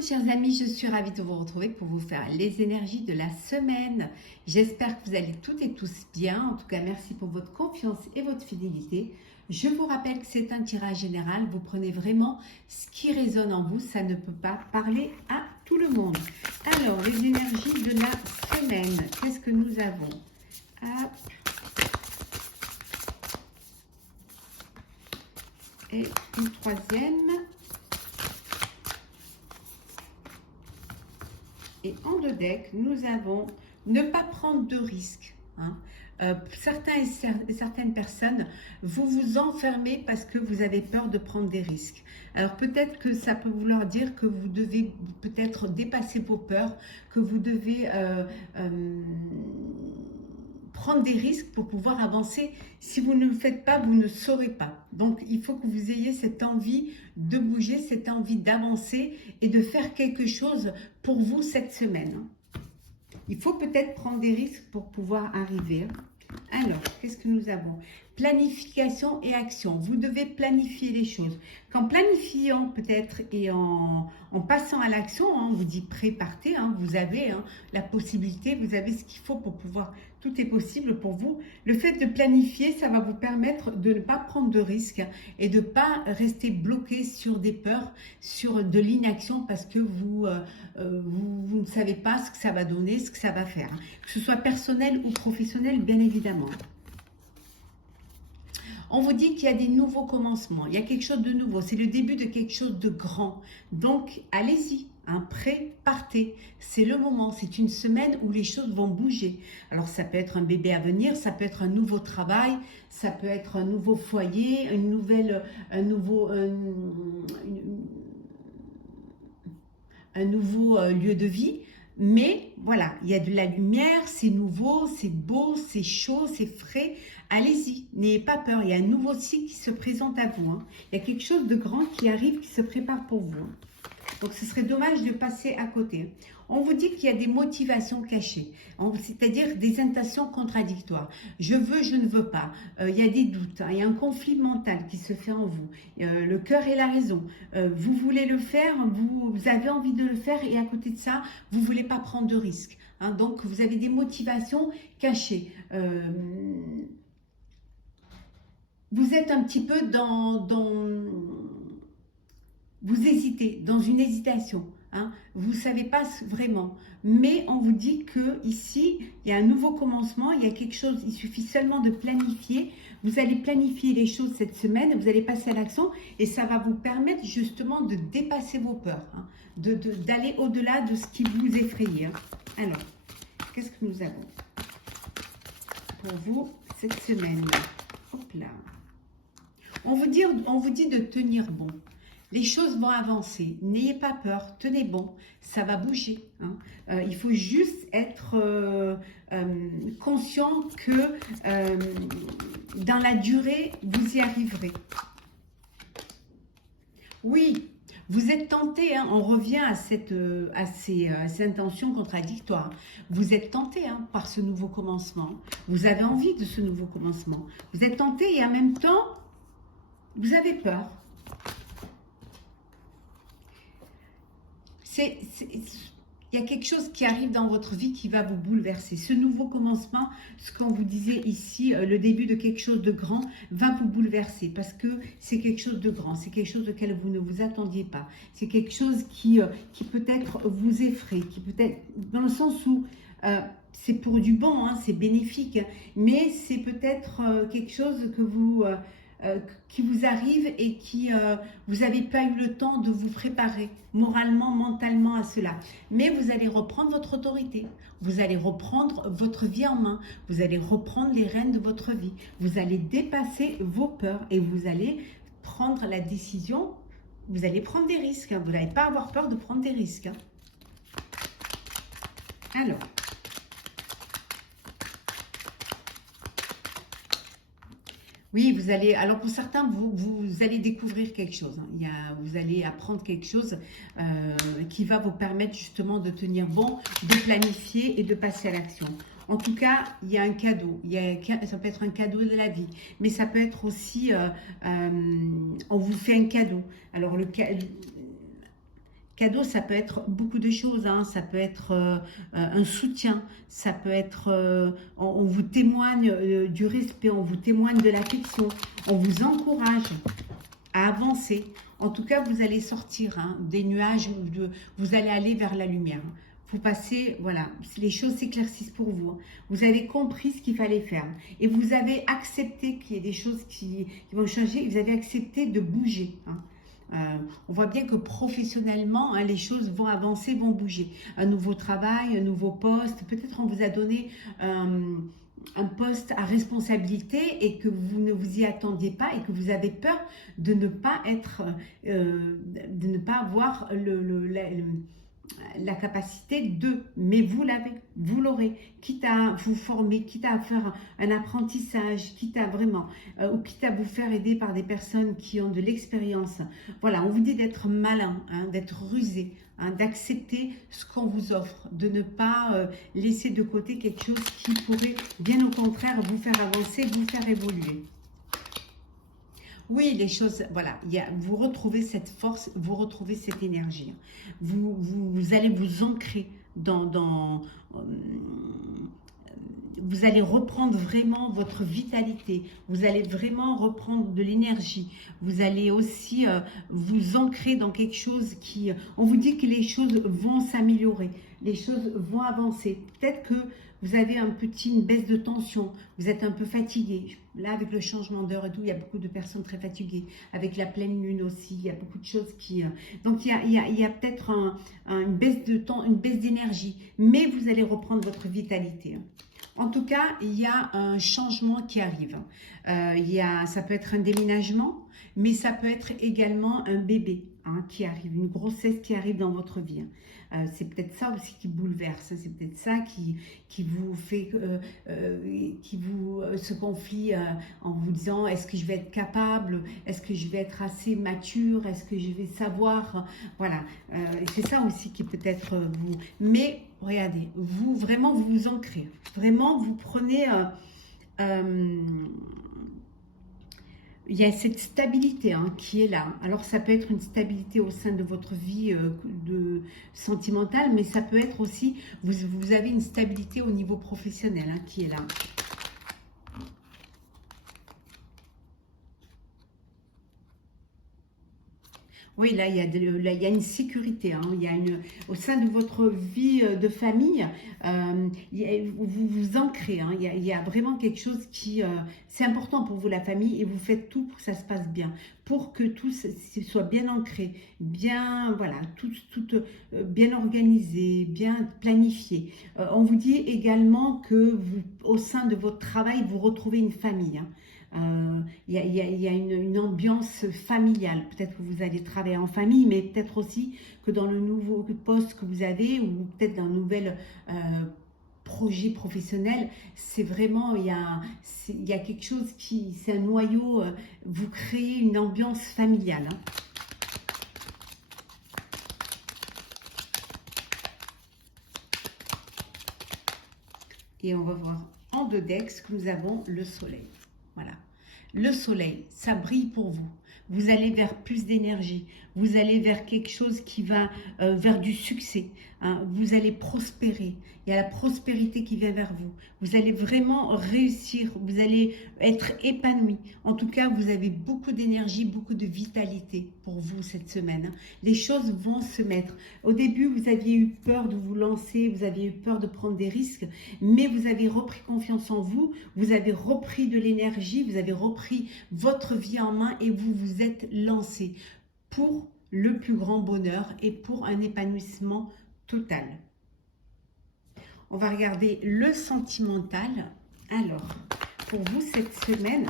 Bonjour chers amis, je suis ravie de vous retrouver pour vous faire les énergies de la semaine. J'espère que vous allez toutes et tous bien. En tout cas, merci pour votre confiance et votre fidélité. Je vous rappelle que c'est un tirage général. Vous prenez vraiment ce qui résonne en vous. Ça ne peut pas parler à tout le monde. Alors, les énergies de la semaine. Qu'est-ce que nous avons? Hop. Et une troisième. Et en deux decks, nous avons ne pas prendre de risques. Certains et certaines personnes, vous vous enfermez parce que vous avez peur de prendre des risques. Alors peut-être que ça peut vouloir dire que vous devez peut-être dépasser vos peurs, que vous devez prendre des risques pour pouvoir avancer. Si vous ne le faites pas, vous ne saurez pas. Donc, il faut que vous ayez cette envie de bouger, cette envie d'avancer et de faire quelque chose pour vous cette semaine. Il faut peut-être prendre des risques pour pouvoir arriver. Alors, qu'est-ce que nous avons? Planification et action. Vous devez planifier les choses. Qu'en planifiant peut-être et en passant à l'action, on vous dit pré-partez, vous avez la possibilité, vous avez ce qu'il faut pour pouvoir, tout est possible pour vous. Le fait de planifier, ça va vous permettre de ne pas prendre de risques et de ne pas rester bloqué sur des peurs, sur de l'inaction parce que vous ne savez pas ce que ça va donner, ce que ça va faire. Que ce soit personnel ou professionnel, bien évidemment. On vous dit qu'il y a des nouveaux commencements, il y a quelque chose de nouveau, c'est le début de quelque chose de grand. Donc, allez-y, partez, c'est le moment, c'est une semaine où les choses vont bouger. Alors, ça peut être un bébé à venir, ça peut être un nouveau travail, ça peut être un nouveau foyer, un nouveau lieu de vie. Mais voilà, il y a de la lumière, c'est nouveau, c'est beau, c'est chaud, c'est frais. Allez-y, n'ayez pas peur, il y a un nouveau cycle qui se présente à vous. Il y a quelque chose de grand qui arrive, qui se prépare pour vous. Donc, ce serait dommage de passer à côté. On vous dit qu'il y a des motivations cachées, c'est-à-dire des intentions contradictoires. Je veux, je ne veux pas. Il y a des doutes, il y a un conflit mental qui se fait en vous. Le cœur et la raison. Vous voulez le faire, vous avez envie de le faire et à côté de ça, vous ne voulez pas prendre de risques. Donc, vous avez des motivations cachées. Vous êtes un petit peu vous hésitez, dans une hésitation. Vous ne savez pas vraiment. Mais on vous dit que ici, il y a un nouveau commencement, il y a quelque chose, il suffit seulement de planifier. Vous allez planifier les choses cette semaine, vous allez passer à l'action et ça va vous permettre justement de dépasser vos peurs, d'aller au-delà de ce qui vous effraie. Alors, qu'est-ce que nous avons pour vous cette semaine? Hop là. On vous dit de tenir bon. Les choses vont avancer. N'ayez pas peur, tenez bon, ça va bouger. Il faut juste être conscient que dans la durée, vous y arriverez. Oui, vous êtes tenté, on revient à ces intentions contradictoires. Vous êtes tenté par ce nouveau commencement. Vous avez envie de ce nouveau commencement. Vous êtes tenté et en même temps, vous avez peur. Il y a quelque chose qui arrive dans votre vie qui va vous bouleverser. Ce nouveau commencement, ce qu'on vous disait ici, le début de quelque chose de grand, va vous bouleverser parce que c'est quelque chose de grand, c'est quelque chose auquel vous ne vous attendiez pas. C'est quelque chose qui peut-être vous effraie, qui peut-être, dans le sens où c'est pour du bon, c'est bénéfique, mais c'est peut-être quelque chose que qui vous arrive et qui vous n'avez pas eu le temps de vous préparer moralement, mentalement à cela. Mais vous allez reprendre votre autorité, vous allez reprendre votre vie en main, vous allez reprendre les rênes de votre vie, vous allez dépasser vos peurs et vous allez prendre la décision, vous allez prendre des risques, vous n'allez pas avoir peur de prendre des risques. Alors, oui, vous allez, alors pour certains, vous allez découvrir quelque chose. Vous allez apprendre quelque chose qui va vous permettre justement de tenir bon, de planifier et de passer à l'action. En tout cas, il y a un cadeau. Ça peut être un cadeau de la vie, mais ça peut être aussi, on vous fait un cadeau. Alors, Cadeau, ça peut être beaucoup de choses, hein. Ça peut être un soutien, ça peut être, on vous témoigne du respect, on vous témoigne de l'affection, on vous encourage à avancer. En tout cas, vous allez sortir, hein, des nuages, vous allez aller vers la lumière. Vous passez, voilà, les choses s'éclaircissent pour vous. Vous avez compris ce qu'il fallait faire. Et vous avez accepté qu'il y ait des choses qui vont changer. Vous avez accepté de bouger, hein. On voit bien que professionnellement, hein, les choses vont avancer, vont bouger. Un nouveau travail, un nouveau poste. Peut-être on vous a donné un poste à responsabilité et que vous ne vous y attendiez pas et que vous avez peur de ne pas être, de ne pas avoir la capacité de, mais vous l'avez, vous l'aurez, quitte à vous former, quitte à faire un apprentissage, quitte à vraiment, ou quitte à vous faire aider par des personnes qui ont de l'expérience. Voilà, on vous dit d'être malin, hein, d'être rusé, hein, d'accepter ce qu'on vous offre, de ne pas laisser de côté quelque chose qui pourrait, bien au contraire, vous faire avancer, vous faire évoluer. Oui, les choses, voilà, vous retrouvez cette force, vous retrouvez cette énergie. Vous allez vous ancrer vous allez reprendre vraiment votre vitalité, vous allez vraiment reprendre de l'énergie, vous allez aussi vous ancrer dans quelque chose qui, on vous dit que les choses vont s'améliorer, les choses vont avancer. Peut-être que vous avez une baisse de tension, vous êtes un peu fatigué. Là, avec le changement d'heure et tout, il y a beaucoup de personnes très fatiguées. Avec la pleine lune aussi, il y a beaucoup de choses qui... Donc, il y a peut-être une baisse de temps, une baisse d'énergie. Mais vous allez reprendre votre vitalité. En tout cas, il y a un changement qui arrive. Ça peut être un déménagement, mais ça peut être également un bébé, hein, qui arrive, une grossesse qui arrive dans votre vie. C'est peut-être ça aussi qui bouleverse, c'est peut-être ça qui vous fait, qui vous se confie en vous disant, est-ce que je vais être capable, est-ce que je vais être assez mature, est-ce que je vais savoir, voilà, c'est ça aussi qui peut-être vous, mais regardez, vous vraiment vous vous ancrez, vraiment vous prenez, il y a cette stabilité, hein, qui est là. Alors, ça peut être une stabilité au sein de votre vie sentimentale, mais ça peut être aussi, vous avez une stabilité au niveau professionnel, hein, qui est là. Oui, là, il y a une sécurité, hein, au sein de votre vie de famille, vous vous ancrez, hein, il y a vraiment quelque chose qui... c'est important pour vous, la famille, et vous faites tout pour que ça se passe bien, pour que tout soit bien ancré, bien, voilà, tout bien organisé, bien planifié. On vous dit également que au sein de votre travail, vous retrouvez une famille, hein. Il y a une ambiance familiale. Peut-être que vous allez travailler en famille, mais peut-être aussi que dans le nouveau poste que vous avez, ou peut-être dans un nouvel projet professionnel, c'est vraiment, il y a quelque chose c'est un noyau, vous créez une ambiance familiale, hein. Et on va voir en deux decks que nous avons le soleil. Voilà. Le soleil, ça brille pour vous. Vous allez vers plus d'énergie. Vous allez vers quelque chose qui va vers du succès, hein. Vous allez prospérer. Il y a la prospérité qui vient vers vous. Vous allez vraiment réussir. Vous allez être épanoui. En tout cas, vous avez beaucoup d'énergie, beaucoup de vitalité pour vous cette semaine, hein. Les choses vont se mettre. Au début, vous aviez eu peur de vous lancer. Vous aviez eu peur de prendre des risques. Mais vous avez repris confiance en vous. Vous avez repris de l'énergie. Vous avez repris votre vie en main et vous vous êtes lancé pour le plus grand bonheur et pour un épanouissement total. On va regarder le sentimental. Alors, pour vous cette semaine,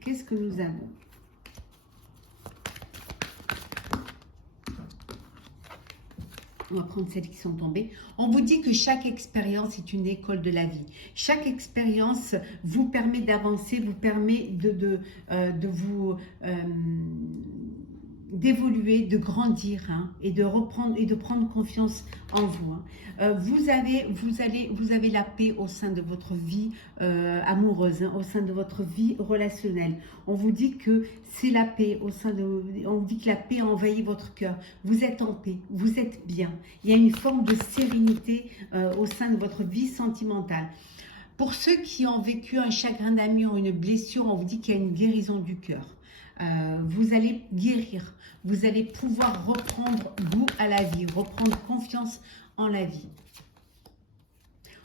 qu'est-ce que nous avons? On va prendre celles qui sont tombées. On vous dit que chaque expérience est une école de la vie. Chaque expérience vous permet d'avancer, vous permet de vous d'évoluer, de grandir, hein, et de reprendre et de prendre confiance en vous. Hein. Vous avez la paix au sein de votre vie amoureuse, hein, au sein de votre vie relationnelle. On vous dit que c'est la paix au sein de, on vous dit que la paix envahit votre cœur. Vous êtes en paix, vous êtes bien. Il y a une forme de sérénité au sein de votre vie sentimentale. Pour ceux qui ont vécu un chagrin d'amour, une blessure, on vous dit qu'il y a une guérison du cœur. Vous allez guérir, vous allez pouvoir reprendre goût à la vie, reprendre confiance en la vie.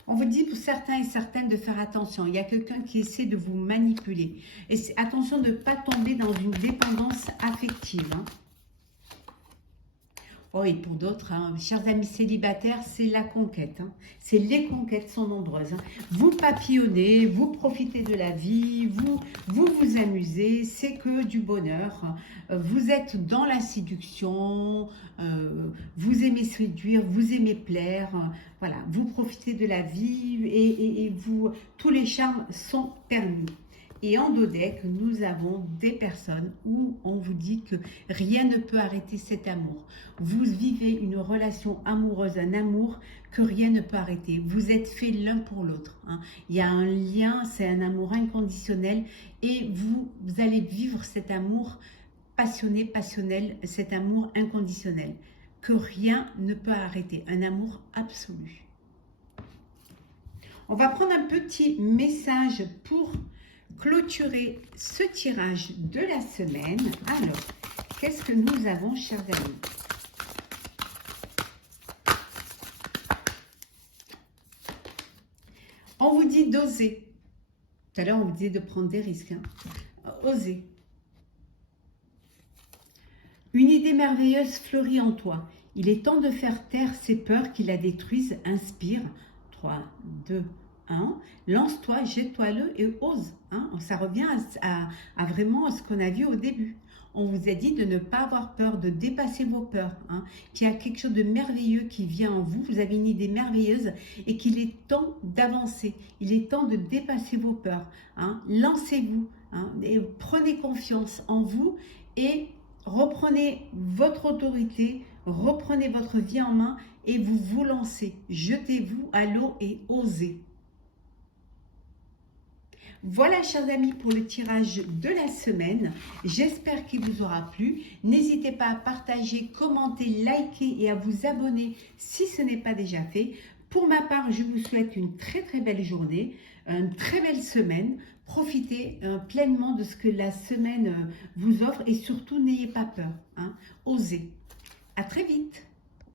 On vous dit pour certains et certaines de faire attention. Il y a quelqu'un qui essaie de vous manipuler. Et attention de ne pas tomber dans une dépendance affective. Hein. Oh, et pour d'autres, hein, chers amis célibataires, c'est la conquête. Hein. Les conquêtes sont nombreuses. Hein. Vous papillonnez, vous profitez de la vie, vous amusez, c'est que du bonheur. Vous êtes dans la séduction, vous aimez séduire, vous aimez plaire. Voilà, vous profitez de la vie et tous les charmes sont permis. Et en dos deck, nous avons des personnes où on vous dit que rien ne peut arrêter cet amour. Vous vivez une relation amoureuse, un amour que rien ne peut arrêter. Vous êtes faits l'un pour l'autre. Hein. Il y a un lien, c'est un amour inconditionnel et vous allez vivre cet amour passionné, passionnel, cet amour inconditionnel que rien ne peut arrêter. Un amour absolu. On va prendre un petit message pour clôturer ce tirage de la semaine. Alors, qu'est-ce que nous avons, chers amis? On vous dit d'oser. Tout à l'heure, on vous disait de prendre des risques. Hein. Oser. Une idée merveilleuse fleurit en toi. Il est temps de faire taire ces peurs qui la détruisent. Inspire. 3, 2, 1. Lance-toi, jette-toi-le et ose. Hein. Ça revient à vraiment ce qu'on a vu au début. On vous a dit de ne pas avoir peur, de dépasser vos peurs. Hein. Qu'il y a quelque chose de merveilleux qui vient en vous. Vous avez une idée merveilleuse et qu'il est temps d'avancer. Il est temps de dépasser vos peurs. Hein. Lancez-vous. Hein, et prenez confiance en vous et reprenez votre autorité, reprenez votre vie en main et vous vous lancez. Jetez-vous à l'eau et osez. Voilà, chers amis, pour le tirage de la semaine. J'espère qu'il vous aura plu. N'hésitez pas à partager, commenter, liker et à vous abonner si ce n'est pas déjà fait. Pour ma part, je vous souhaite une très très belle journée, une très belle semaine. Profitez pleinement de ce que la semaine vous offre et surtout n'ayez pas peur. Hein. Osez. À très vite.